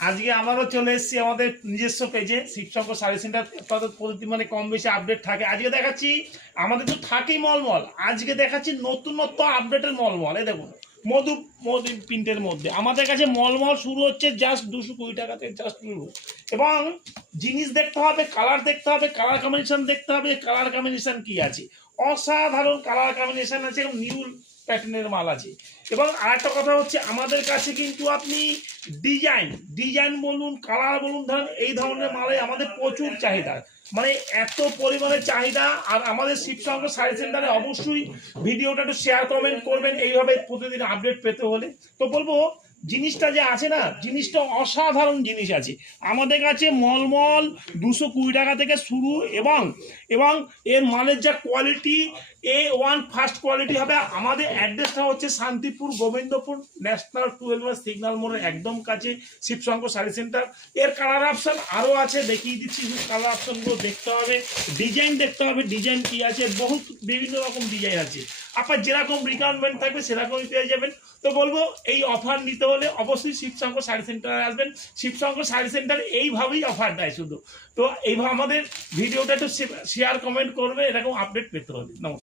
আজকে আমারও চলে এসেছি আমাদের নিজস্ব পেজে শিবশঙ্কর শাড়ি সেন্টার। প্রতি মানে কম বেশি আপডেট থাকে। আজকে দেখাচ্ছি, আমাদের তো থাকেই মলমল, আজকে দেখাচ্ছি নতুনত্ব আপডেটের মলমল। এই দেখুন, মধু মধু প্রিন্টের মধ্যে আমাদের কাছে মলমল শুরু হচ্ছে জাস্ট 220 টাকা থেকে জাস্ট শুরু। এবং জিনিস দেখতে হবে, কালার দেখতে হবে, কালার কম্বিনেশন দেখতে হবে, কালার কম্বিনেশন কি আছে। অসাধারণ কালার কম্বিনেশন আছে এবং নিউ প্যাটার্নের মাল আছে। এবং আরেকটা কথা হচ্ছে, আমাদের কাছে কিন্তু আপনি ডিজাইন বলুন, কালার বলুন, ধরেন এই ধরনের মালে আমাদের প্রচুর চাহিদা, মানে এত পরিমাণে চাহিদা। আর আমাদের শিবশঙ্কর শাড়ি সেন্টারে অবশ্যই ভিডিওটা একটু শেয়ার কমেন্ট করবেন এইভাবে প্রতিদিন আপডেট পেতে হলে। তো বলবো, জিনিসটা যে আছে না, জিনিসটা অসাধারণ জিনিস আছে আমাদের কাছে। মলমল 220 টাকা থেকে শুরু। এবং এবং এর মালের যা কোয়ালিটি, A1 ফার্স্ট কোয়ালিটি হবে। আমাদের অ্যাড্রেসটা হচ্ছে শান্তিপুর গোবিন্দপুর ন্যাশনাল 12 সিগন্যাল মোড়ের একদম কাছে শিবশঙ্কর শাড়ি সেন্টার। এর কালার অপশন আরও আছে, দেখিয়ে দিচ্ছি। কালার অপশনগুলো দেখতে হবে, ডিজাইন দেখতে হবে, ডিজাইন কি আছে, বহুত বিভিন্ন রকম ডিজাইন আছে। আপনার যেরকম রিকোয়ারমেন্ট থাকবে সেরকমই পেয়ে যাবেন। তো বলবো, এই অফার নিতে হলে অবশ্যই শিবশঙ্কর শাড়ি সেন্টারে আসবেন। শিবশঙ্কর শাড়ি সেন্টার এইভাবেই অফার দেয় শুধু। তো এইভাবে আমাদের ভিডিওটা একটু শেয়ার কমেন্ট করবে, এরকম আপডেট পেতে হবে। নমস্কার।